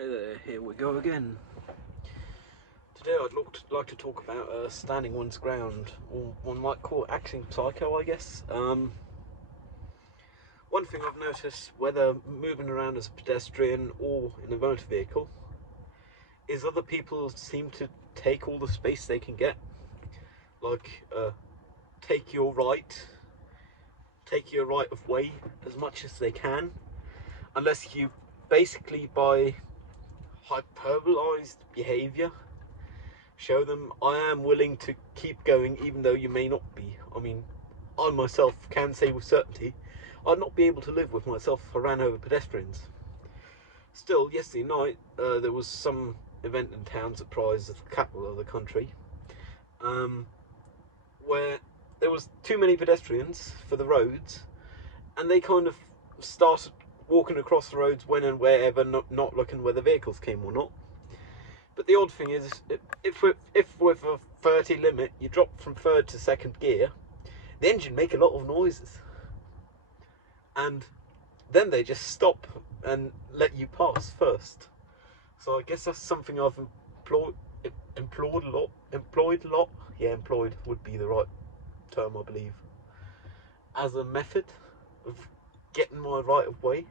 Hey there, here we go again. Today I'd like to talk about standing one's ground, or one might call it acting psycho, I guess. One thing I've noticed, whether moving around as a pedestrian or in a motor vehicle, is other people seem to take all the space they can get. Like, take your right of way as much as they can, unless you basically, by hyperbolized behaviour, show them I am willing to keep going even though you may not be. I mean, I myself can say with certainty I'd not be able to live with myself if I ran over pedestrians. Still, yesterday night there was some event in town, Surprise, the capital of the country, where there was too many pedestrians for the roads, and they kind of started walking across the roads when and wherever, not looking whether vehicles came or not. But the odd thing is, if with a 30 limit you drop from third to second gear, the engine make a lot of noises, and then they just stop and let you pass first. So I guess that's something I've employed a lot. Yeah, employed would be the right term, I believe, as a method of getting my right of way.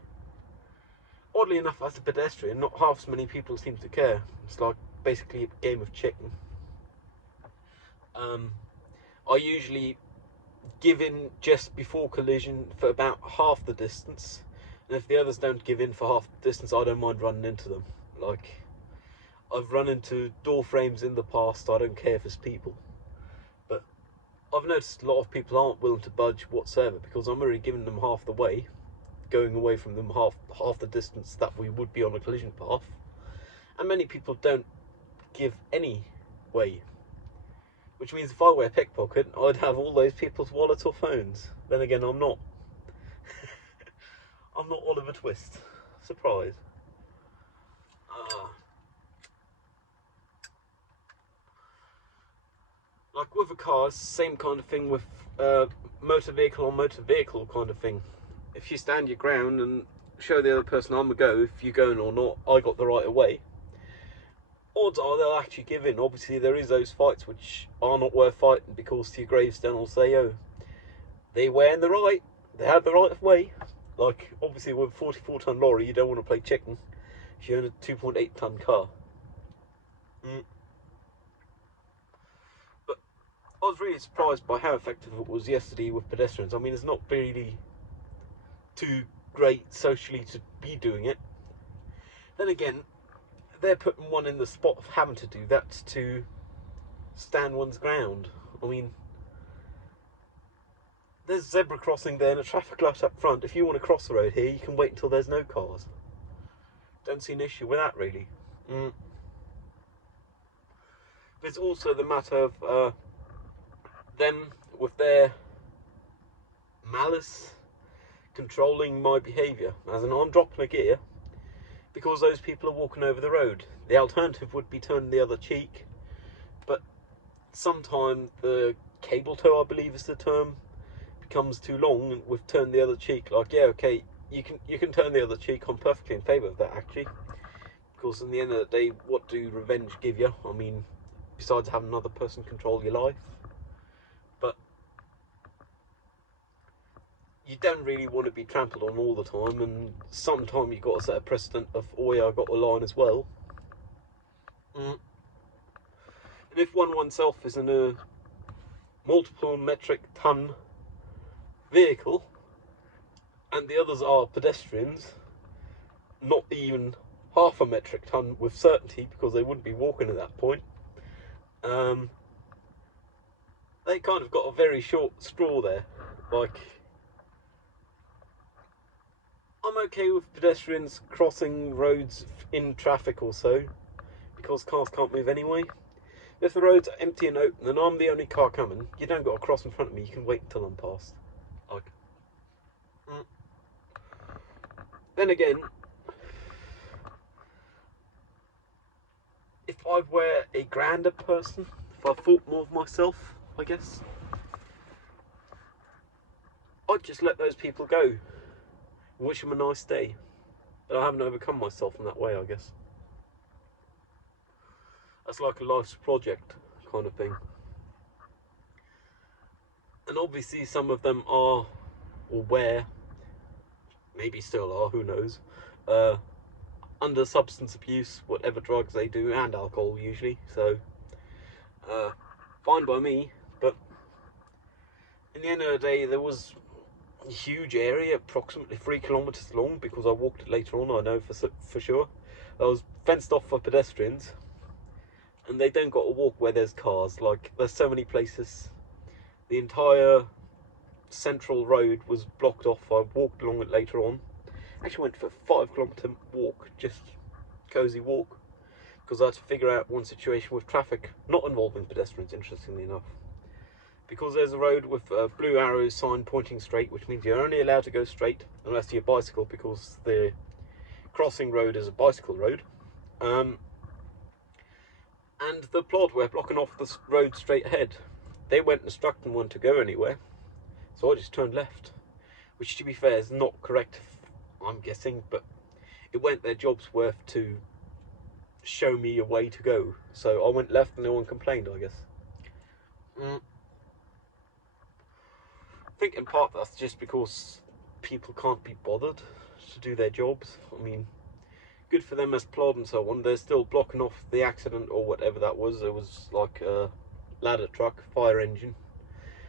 Oddly enough, as a pedestrian, not half as many people seem to care. It's like basically a game of chicken. I usually give in just before collision for about half the distance, and if the others don't give in for half the distance, I don't mind running into them. Like, I've run into door frames in the past. I don't care if it's people, but I've noticed a lot of people aren't willing to budge whatsoever, because I'm already giving them half the way, going away from them half the distance that we would be on a collision path. And many people don't give any way, which means if I were a pickpocket, I'd have all those people's wallets or phones. Then again, I'm not. I'm not Oliver Twist. Surprise. Like with a car, same kind of thing with motor vehicle on motor vehicle kind of thing. If you stand your ground and show the other person I'm a go, if you're going or not, I got the right of way, odds are they'll actually give in. Obviously, there is those fights which are not worth fighting, because to your gravestone will say, oh, they were in the right, they had the right of way. Like, obviously with a 44-ton lorry, you don't want to play chicken if you own a 2.8-ton car. But I was really surprised by how effective it was yesterday with pedestrians. I mean, it's not really too great socially to be doing it. Then again, they're putting one in the spot of having to do that to stand one's ground. I mean, there's a zebra crossing there and a traffic light up front. If you want to cross the road here, you can wait until there's no cars. Don't see an issue with that, really. There's also the matter of them with their malice controlling my behaviour. As in, I'm dropping a gear because those people are walking over the road. The alternative would be turning the other cheek, but sometimes the cable tow, I believe is the term, becomes too long with turn the other cheek. Like, yeah, okay, you can turn the other cheek. I'm perfectly in favour of that, actually, because in the end of the day, what do revenge give you? I mean, besides having another person control your life. But you don't really want to be trampled on all the time, and sometimes you've got to set a precedent of, oh yeah, I got a line as well. And if oneself is in a multiple metric ton vehicle and the others are pedestrians, not even half a metric ton with certainty, because they wouldn't be walking at that point, they kind of got a very short straw there. Like, I'm okay with pedestrians crossing roads in traffic or so, because cars can't move anyway. If the roads are empty and open and I'm the only car coming, you don't got to cross in front of me, you can wait until I'm past. Like, then again, if I were a grander person, if I thought more of myself, I guess, I'd just let those people go and wish them a nice day. But I haven't overcome myself in that way, I guess. That's like a life's project kind of thing. And obviously some of them are, or were, maybe still are, who knows, under substance abuse, whatever drugs they do, and alcohol usually. So fine by me. But in the end of the day, there was a huge area, approximately 3 kilometers long, because I walked it later on, I know for sure, that was fenced off for pedestrians, and they don't got to walk where there's cars. Like, there's so many places. The entire central road was blocked off. I walked along it later on. Actually went for a 5 kilometer walk, just cozy walk, because I had to figure out one situation with traffic not involving pedestrians, interestingly enough. Because there's a road with a blue arrow sign pointing straight, which means you're only allowed to go straight unless you're a bicycle, because the crossing road is a bicycle road. And the plod were blocking off the road straight ahead. They weren't instructing one to go anywhere, so I just turned left, which, to be fair, is not correct, I'm guessing, but it weren't their job's worth to show me a way to go. So I went left and no one complained, I guess. I think in part that's just because people can't be bothered to do their jobs. I mean, good for them as plod and so on. They're still blocking off the accident or whatever that was. It was like a ladder truck, fire engine,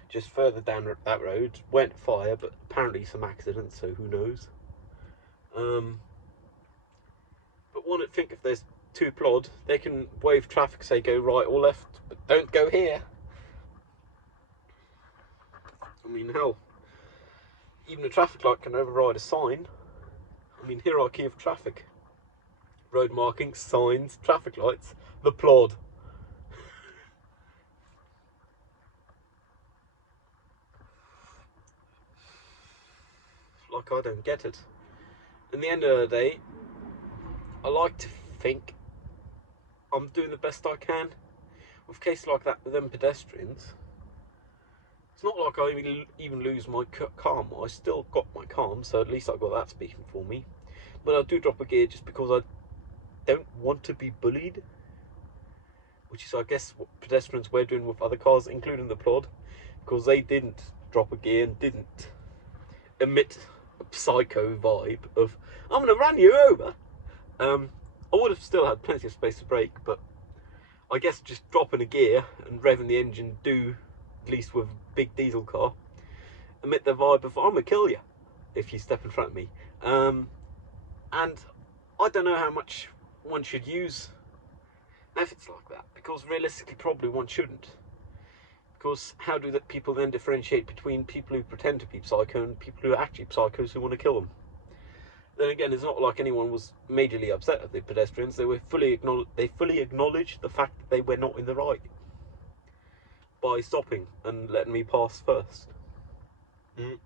just further down that road. Went fire, but apparently some accidents, so who knows. But one would think if there's two plod, they can wave traffic, say go right or left, but don't go here. I mean, hell, even a traffic light can override a sign. I mean, hierarchy of traffic. Road markings, signs, traffic lights, the plod. Like, I don't get it. In the end of the day, I like to think I'm doing the best I can. With cases like that with them pedestrians, it's not like I even lose my calm. I still got my calm, so at least I got that speaking for me. But I do drop a gear just because I don't want to be bullied, which is, I guess, what pedestrians were doing with other cars, including the plod, because they didn't drop a gear and didn't emit a psycho vibe of, I'm going to run you over. I would have still had plenty of space to brake, but I guess just dropping a gear and revving the engine do, at least with a big diesel car, emit the vibe of, I'm going to kill you if you step in front of me. And I don't know how much one should use methods like that, because realistically probably one shouldn't. Because how do the people then differentiate between people who pretend to be psycho and people who are actually psychos who want to kill them? Then again, it's not like anyone was majorly upset at the pedestrians. They fully acknowledged the fact that they were not in the right by stopping and letting me pass first. I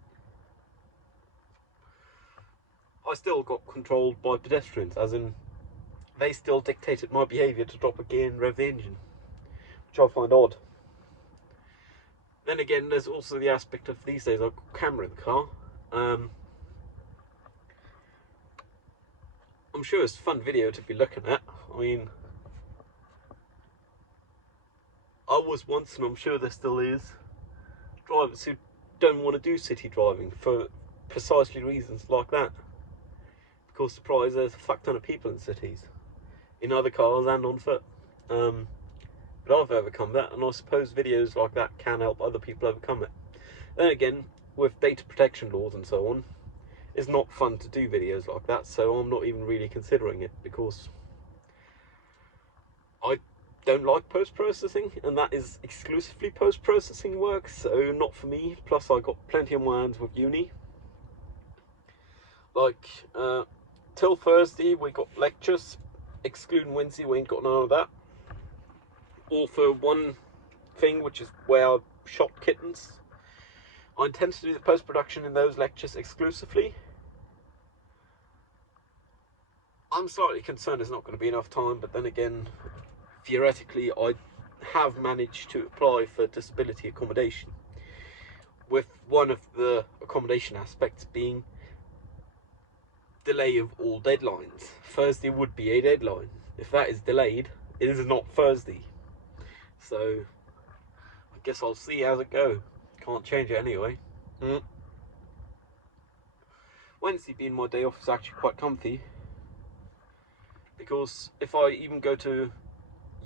still got controlled by pedestrians, as in they still dictated my behaviour to drop a gear and rev the engine, which I find odd. Then again, there's also the aspect of these days I've got a camera in the car. I'm sure it's a fun video to be looking at. I mean, I was once, and I'm sure there still is, drivers who don't want to do city driving for precisely reasons like that. Because, surprise, there's a fuck ton of people in cities, in other cars and on foot. But I've overcome that, and I suppose videos like that can help other people overcome it. Then again, with data protection laws and so on, it's not fun to do videos like that, so I'm not even really considering it, because I don't like post-processing, and that is exclusively post-processing work, so not for me. Plus I got plenty on my hands with uni. Like, till Thursday we got lectures, excluding Wednesday we ain't got none of that. All for one thing, which is where I shot kittens. I intend to do the post-production in those lectures exclusively. I'm slightly concerned there's not going to be enough time, but then again, theoretically, I have managed to apply for disability accommodation, with one of the accommodation aspects being delay of all deadlines. Thursday would be a deadline. If that is delayed, it is not Thursday. So I guess I'll see how's it go. Can't change it anyway. Wednesday being my day off is actually quite comfy, because if I even go to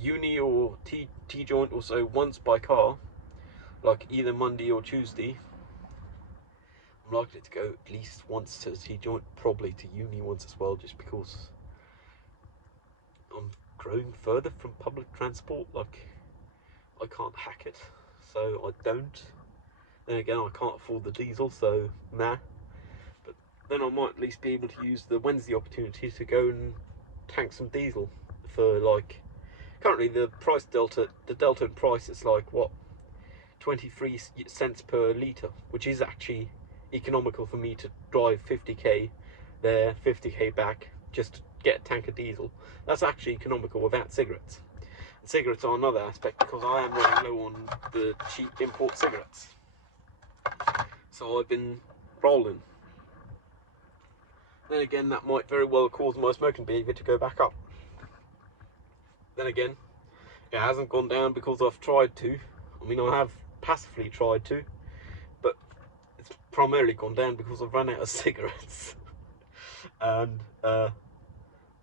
uni or T-joint or so once by car, like either Monday or Tuesday, I'm likely to go at least once to the T-joint, probably to uni once as well, just because I'm growing further from public transport. Like, I can't hack it, so I don't. Then again, I can't afford the diesel, so nah. But then I might at least be able to use the Wednesday opportunity to go and tank some diesel for, like, currently the price delta, the delta in price is like, what, 23 cents per litre, which is actually economical for me to drive 50k there, 50k back, just to get a tank of diesel. That's actually economical without cigarettes. And cigarettes are another aspect, because I am running low on the cheap import cigarettes. So I've been rolling. Then again, that might very well cause my smoking behaviour to go back up. Then again, it hasn't gone down because I've tried to. I mean, I have passively tried to, but it's primarily gone down because I've run out of cigarettes. And a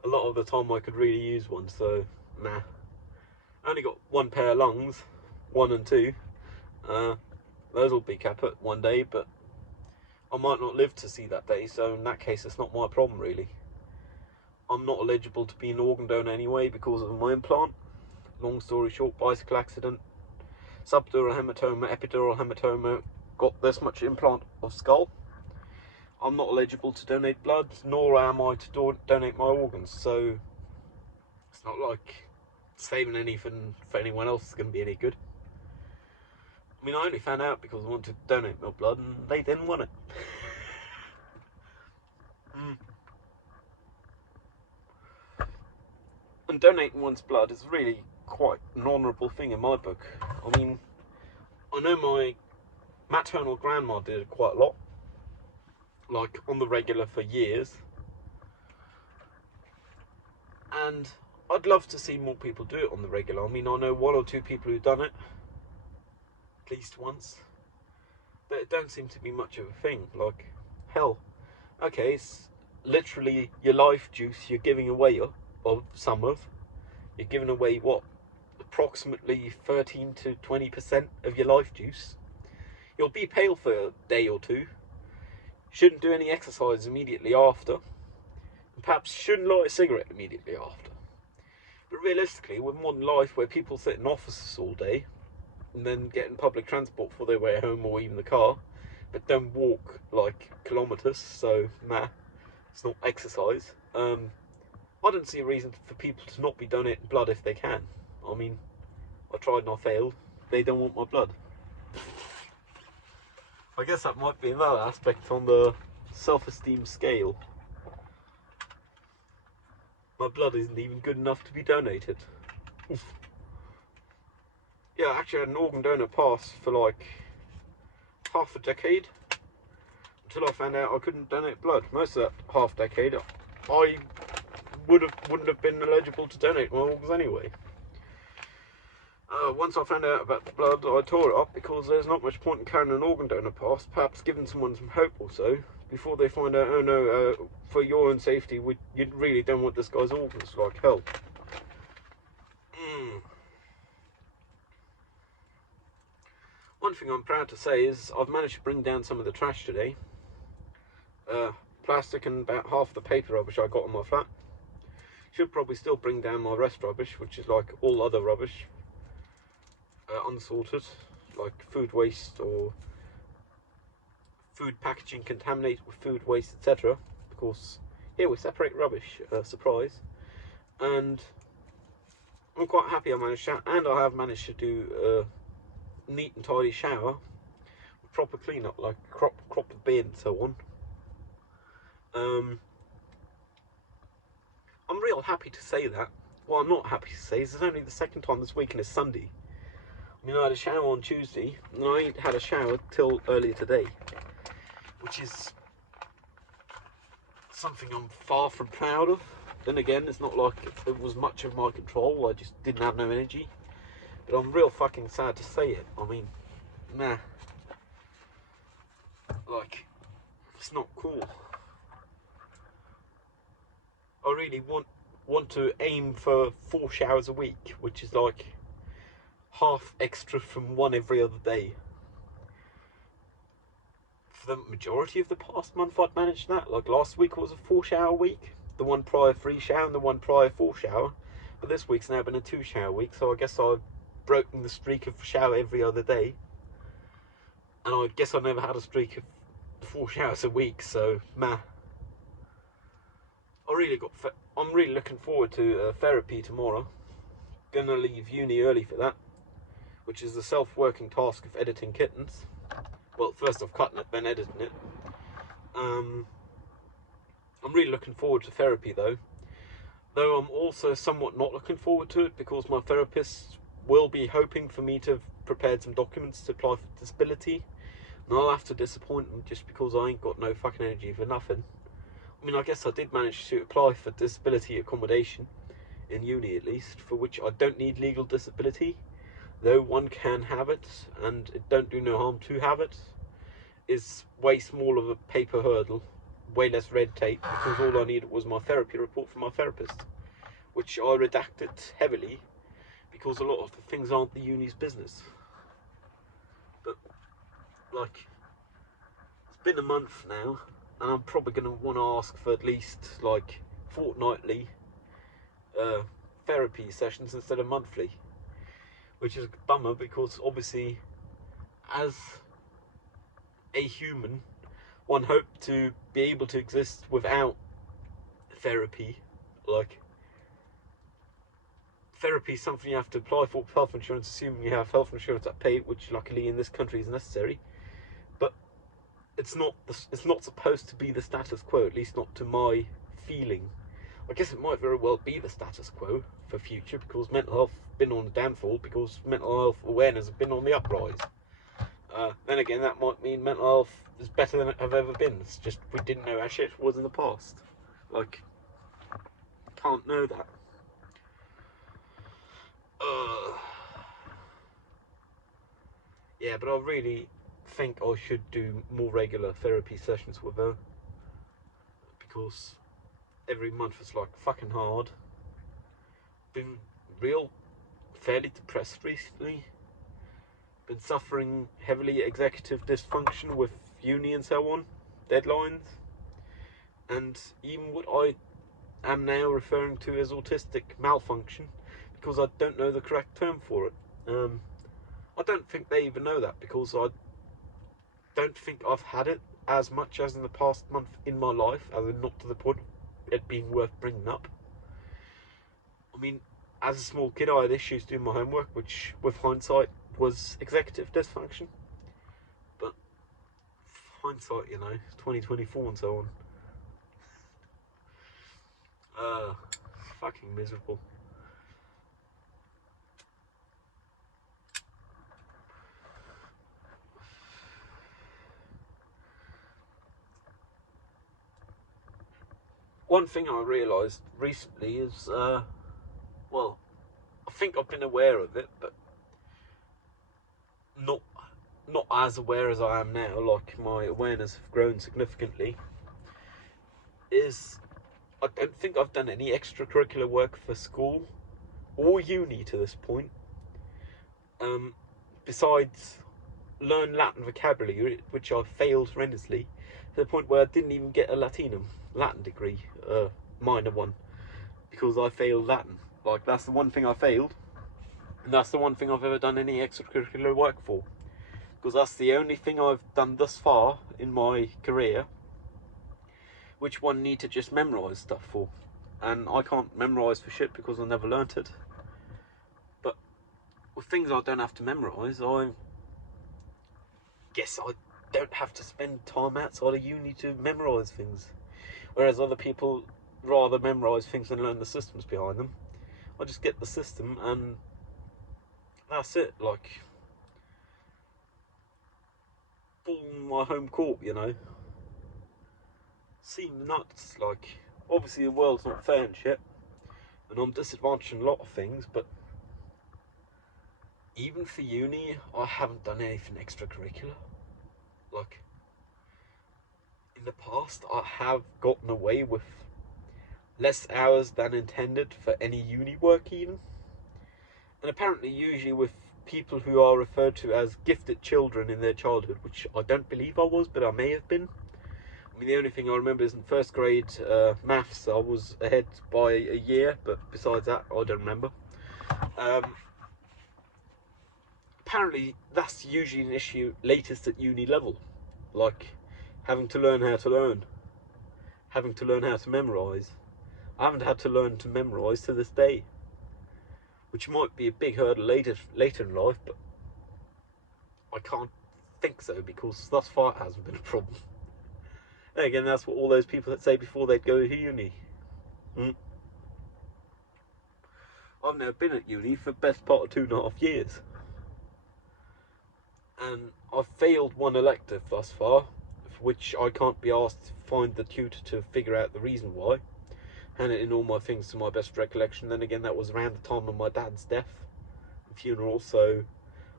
lot of the time I could really use one, so nah. I only got one pair of lungs, 1 and 2. Those will be kaput one day, but I might not live to see that day, so in that case it's not my problem really. I'm not eligible to be an organ donor anyway because of my implant. Long story short, bicycle accident, subdural hematoma, epidural hematoma, got this much implant of skull. I'm not eligible to donate blood, nor am I to donate my organs, so it's not like saving anything for anyone else is going to be any good. I mean, I only found out because I wanted to donate my blood and they didn't want it. And donating one's blood is really quite an honourable thing in my book. I mean, I know my maternal grandma did it quite a lot, like on the regular for years, and I'd love to see more people do it on the regular. I mean, I know 1 or 2 people who've done it at least once, but it don't seem to be much of a thing. Like, hell, okay, it's literally your life juice you're giving away, or some of. You're giving away, what, approximately 13 to 20% of your life juice. You'll be pale for a day or 2. Shouldn't do any exercise immediately after. And perhaps shouldn't light a cigarette immediately after. But realistically, with modern life where people sit in offices all day and then get in public transport for their way home or even the car, but don't walk like kilometres, so nah, it's not exercise. I don't see a reason for people to not be donating blood if they can. I mean, I tried and I failed. They don't want my blood. I guess that might be another aspect on the self-esteem scale. My blood isn't even good enough to be donated. Oof. Yeah, actually I had an organ donor pass for like half a decade, until I found out I couldn't donate blood. Most of that half decade, I wouldn't have been eligible to donate my organs anyway. Once I found out about the blood, I tore it up, because there's not much point in carrying an organ donor pass, perhaps giving someone some hope or so, before they find out, oh no, for your own safety, you really don't want this guy's organs, like hell. One thing I'm proud to say is I've managed to bring down some of the trash today. Plastic and about half the paper rubbish I got in my flat. Should probably still bring down my rest rubbish, which is like all other rubbish, unsorted, like food waste or food packaging contaminated with food waste, etc. Because here we separate rubbish, surprise. And I'm quite happy I managed to, and I have managed to do a neat and tidy shower, proper clean up, like crop the beard and so on. I'm real happy to say that. What I'm not happy to say is it's only the second time this week and it's Sunday. I mean, I had a shower on Tuesday, and I ain't had a shower till earlier today, which is something I'm far from proud of. Then again, it's not like it was much of my control. I just didn't have no energy. But I'm real fucking sad to say it. I mean, nah. Like, it's not cool. I really want to aim for 4 showers a week, which is like half extra from one every other day. For the majority of the past month, I'd managed that. Like last week was a 4-shower week, the one prior 3-shower and the one prior 4-shower. But this week's now been a 2-shower week, so I guess I've broken the streak of shower every other day. And I guess I never had a streak of 4 showers a week, so meh. I'm really looking forward to therapy tomorrow. Gonna leave uni early for that, which is the self-working task of editing kittens. Well, first off cutting it, then editing it. I'm really looking forward to therapy though I'm also somewhat not looking forward to it, because my therapist will be hoping for me to have prepared some documents to apply for disability, and I'll have to disappoint them just because I ain't got no fucking energy for nothing. I mean, I guess I did manage to apply for disability accommodation in uni at least, for which I don't need legal disability, though one can have it, and it don't do no harm to have it. Is way small of a paper hurdle, way less red tape, because all I needed was my therapy report from my therapist, which I redacted heavily because a lot of the things aren't the uni's business. But like, it's been a month now, and I'm probably going to want to ask for at least like fortnightly therapy sessions instead of monthly, which is a bummer, because obviously as a human one hoped to be able to exist without therapy. Like, therapy is something you have to apply for health insurance, assuming you have health insurance that pay, which luckily in this country is necessary. But it's not supposed to be the status quo, at least not to my feeling. I guess it might very well be the status quo for future, because mental health has been on the downfall, because mental health awareness has been on the uprise. Then again, that might mean mental health is better than it have ever been. It's just we didn't know how shit was in the past. Like, can't know that. Yeah, but I really think I should do more regular therapy sessions with her, because every month is like fucking hard. Been real fairly depressed recently. Been suffering heavily executive dysfunction with uni and so on, deadlines, and even what I am now referring to as autistic malfunction, because I don't know the correct term for it. I don't think they even know that, because I don't think I've had it as much as in the past month in my life, as in not to the point of it being worth bringing up. I mean, as a small kid I had issues doing my homework, which with hindsight was executive dysfunction. But hindsight, 2024 and so on. Fucking miserable. One thing I realised recently is, well, I think I've been aware of it, but not as aware as I am now. Like, my awareness has grown significantly. Is I don't think I've done any extracurricular work for school or uni to this point. Besides learn Latin vocabulary, which I failed horrendously, to the point where I didn't even get a Latin degree, minor one, because I failed Latin. Like, that's the one thing I failed, and that's the one thing I've ever done any extracurricular work for, because that's the only thing I've done thus far in my career which one need to just memorise stuff for, and I can't memorise for shit because I never learnt it. But with things I don't have to memorise, I guess I don't have to spend time outside of uni to memorise things, whereas other people rather memorise things than learn the systems behind them. I just get the system and that's it. Like, ball in my home court, Seems nuts. Like, obviously the world's not fair and shit, and I'm disadvantaged in a lot of things, but even for uni, I haven't done anything extracurricular. Like, in the past, I have gotten away with less hours than intended for any uni work even. And apparently usually with people who are referred to as gifted children in their childhood, which I don't believe I was, but I may have been. I mean, the only thing I remember is in first grade maths, I was ahead by a year, but besides that, I don't remember. Apparently, that's usually an issue latest at uni level, like having to learn how to learn, having to learn how to memorise. I haven't had to learn to memorise to this day, which might be a big hurdle later in life, but I can't think so because thus far it hasn't been a problem. And again, that's what all those people that say before they'd go to uni. I've never been at uni for the best part of 2.5 years. And I've failed one elective thus far, for which I can't be asked to find the tutor to figure out the reason why. Handed in all my things to my best recollection. Then again, that was around the time of my dad's death and funeral, so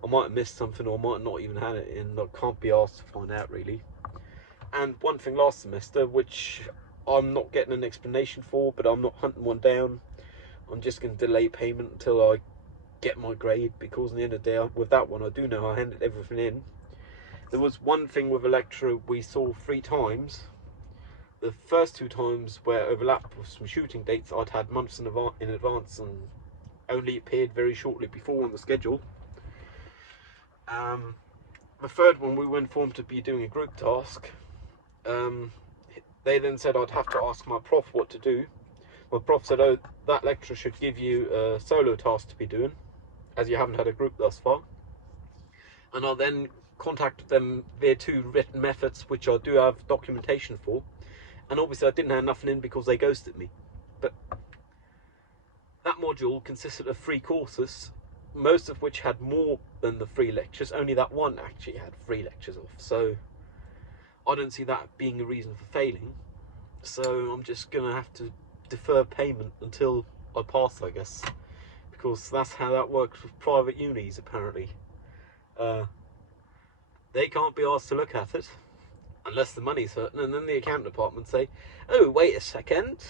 I might have missed something or I might not even had it in. I can't be asked to find out really. And one thing last semester, which I'm not getting an explanation for, but I'm not hunting one down. I'm just going to delay payment until I get my grade, because in the end of the day, with that one, I do know I handed everything in. There was one thing with a lecturer we saw 3 times. The first 2 times were overlapped with some shooting dates I'd had months in advance and only appeared very shortly before on the schedule. The third one, we were informed to be doing a group task. They then said I'd have to ask my prof what to do. My prof said, oh, that lecturer should give you a solo task to be doing, as you haven't had a group thus far. And I then contacted them via 2 written methods, which I do have documentation for. And obviously I didn't have nothing in because they ghosted me. But that module consisted of 3 courses, most of which had more than the 3 lectures. Only that one actually had 3 lectures off. So I don't see that being a reason for failing. So I'm just going to have to defer payment until I pass, I guess. Because that's how that works with private unis, apparently. They can't be asked to look at it unless the money's certain, and then the account department say, oh, wait a second.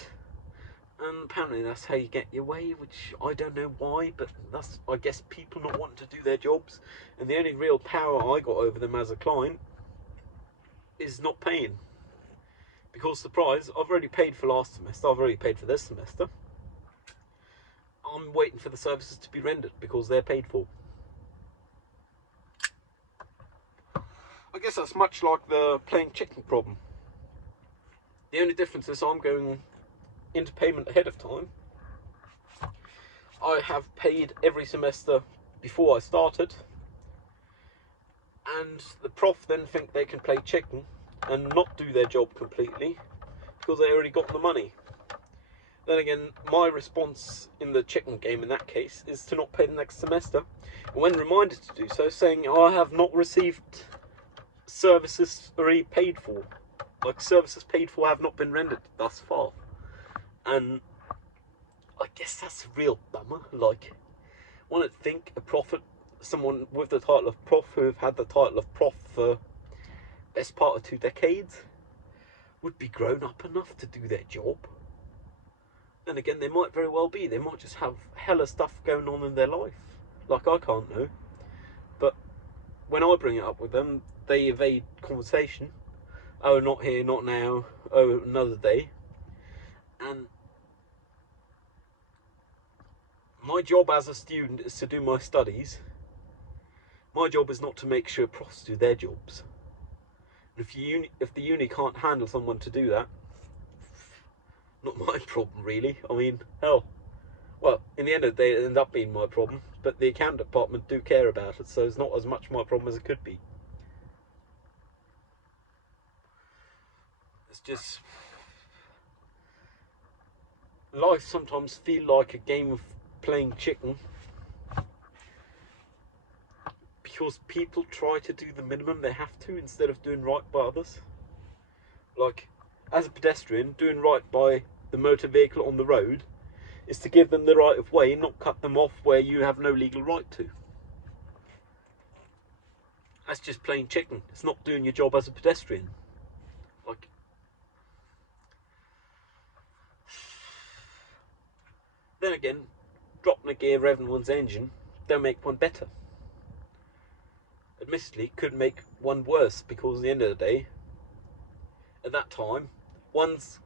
And apparently that's how you get your way, which I don't know why, but that's, I guess, people not wanting to do their jobs. And the only real power I got over them as a client is not paying. Because, surprise, I've already paid for last semester, I've already paid for this semester. I'm waiting for the services to be rendered because they're paid for. I guess that's much like the playing chicken problem. The only difference is I'm going into payment ahead of time. I have paid every semester before I started, and the prof then think they can play chicken and not do their job completely because they already got the money. Then again, my response in the chicken game in that case is to not pay the next semester, and when reminded to do so, saying I have not received services already paid for. Like, services paid for have not been rendered thus far. And I guess that's a real bummer. Like, I want to think a prophet, someone with the title of prof, who have had the title of prof for best part of 2 decades, would be grown up enough to do their job. Then again, they might very well be. They might just have hella stuff going on in their life. Like, I can't know. But when I bring it up with them, they evade conversation. Oh, not here, not now. Oh, another day. And my job as a student is to do my studies. My job is not to make sure profs do their jobs. And if the uni can't handle someone to do that, not my problem really. I mean, hell, well, in the end of the day, it ended up being my problem. But the account department do care about it, so it's not as much my problem as it could be. It's just, life sometimes feel like a game of playing chicken because people try to do the minimum they have to instead of doing right by others. Like, as a pedestrian, doing right by the motor vehicle on the road is to give them the right of way and not cut them off where you have no legal right to. That's just plain chicken. It's not doing your job as a pedestrian. Like, then again, dropping a gear, revving one's engine, don't make one better. Admittedly, could make one worse, because at the end of the day, at that time, one's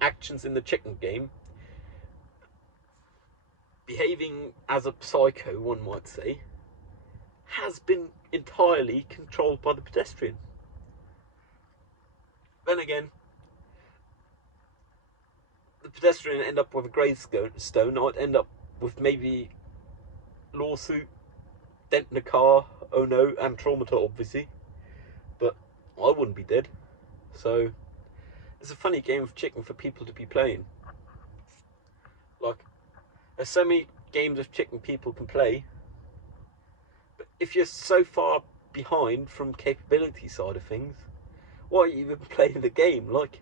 actions in the chicken game, behaving as a psycho, one might say, has been entirely controlled by the pedestrian. Then again, the pedestrian end up with a gravestone. I'd end up with maybe lawsuit, dent in a car, oh no, and traumata obviously, but I wouldn't be dead. So it's a funny game of chicken for people to be playing. Like, there's so many games of chicken people can play, but if you're so far behind from capability side of things, why are you even playing the game? Like,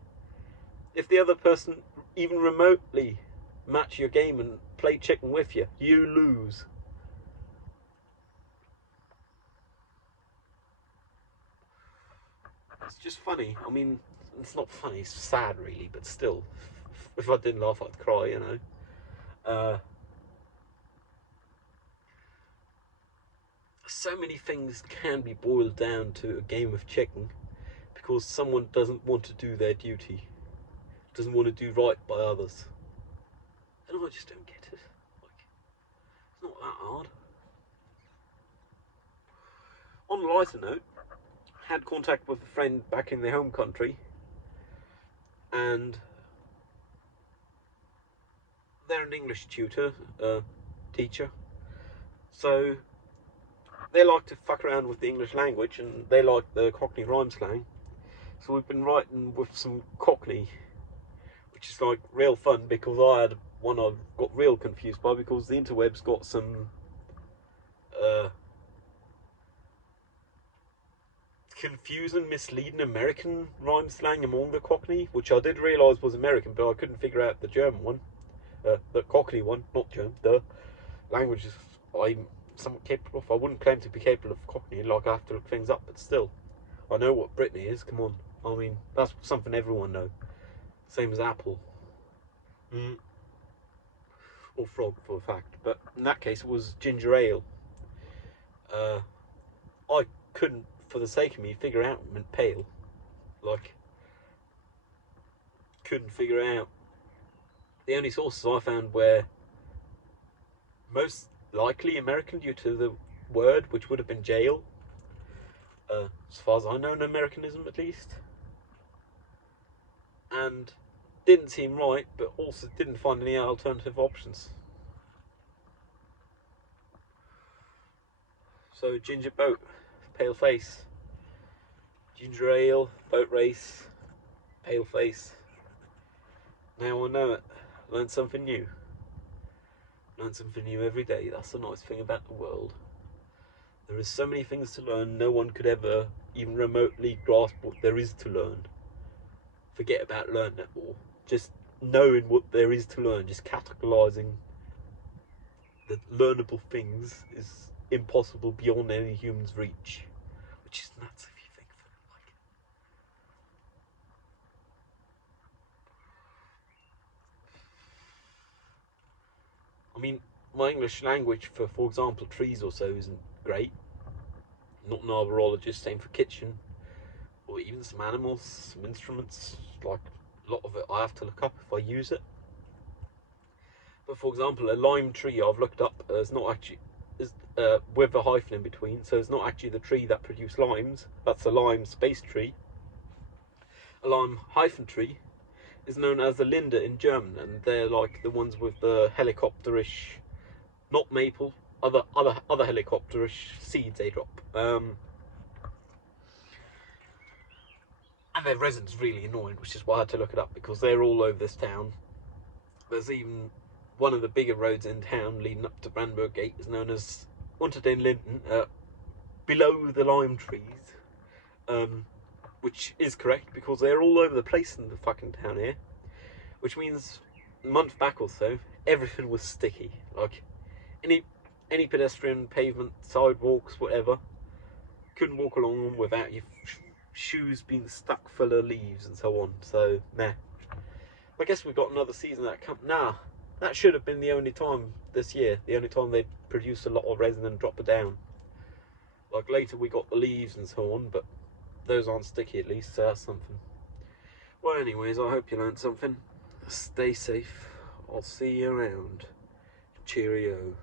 if the other person even remotely match your game and play chicken with you, you lose. It's just funny. I mean, it's not funny, it's sad really, but still, if I didn't laugh I'd cry, you know. So many things can be boiled down to a game of chicken because someone doesn't want to do their duty, doesn't want to do right by others, and I just don't get it. Like, it's not that hard. On a lighter note, had contact with a friend back in their home country, and they're an English teacher, so they like to fuck around with the English language, and they like the Cockney rhyme slang. So we've been writing with some Cockney, which is like real fun, because I had one I got real confused by, because the interweb's got some confusing, misleading American rhyme slang among the Cockney, which I did realise was American, but I couldn't figure out the German one, the Cockney one, not German. The language is I'm somewhat capable of. I wouldn't claim to be capable of Cockney, like I have to look things up, but still, I know what Brittany is. Come on, I mean, that's something everyone knows. Same as apple, or frog for a fact. But in that case, it was ginger ale. I couldn't, for the sake of me, figure out it meant pale. Like, couldn't figure out. The only sources I found were most likely American, due to the word, which would have been jail. As far as I know, an Americanism at least. And didn't seem right, but also didn't find any alternative options. So ginger boat, pale face. Ginger ale, boat race, pale face. Now I know it. Learn something new. Learn something new every day. That's the nice thing about the world. There is so many things to learn, no one could ever even remotely grasp what there is to learn. Forget about learning it all. Just knowing what there is to learn, just categorising the learnable things is impossible, beyond any human's reach. Which is nuts if you think of it. Like, I mean, my English language for example, trees or so isn't great. Not an arborologist, same for kitchen, or even some animals, some instruments. Like, a lot of it I have to look up if I use it. But for example, a lime tree I've looked up is not actually, with a hyphen in between, so it's not actually the tree that produced limes. That's a lime space tree. A lime hyphen tree is known as the Linde in German, and they're like the ones with the helicopterish, not maple, other helicopterish seeds they drop. And their resin's really annoying, which is why I had to look it up, because they're all over this town. There's even one of the bigger roads in town leading up to Brandenburg Gate is known as Unter den Linden, below the lime trees, which is correct because they're all over the place in the fucking town here, which means a month back or so, everything was sticky. Like any pedestrian, pavement, sidewalks, whatever, couldn't walk along them without your shoes being stuck full of leaves and so on. So, meh. I guess we've got another season that come. Nah, that should have been the only time this year. The only time they produced a lot of resin and drop it down. Like later we got the leaves and so on, but those aren't sticky at least, so that's something. Well, anyways, I hope you learned something. Stay safe. I'll see you around. Cheerio.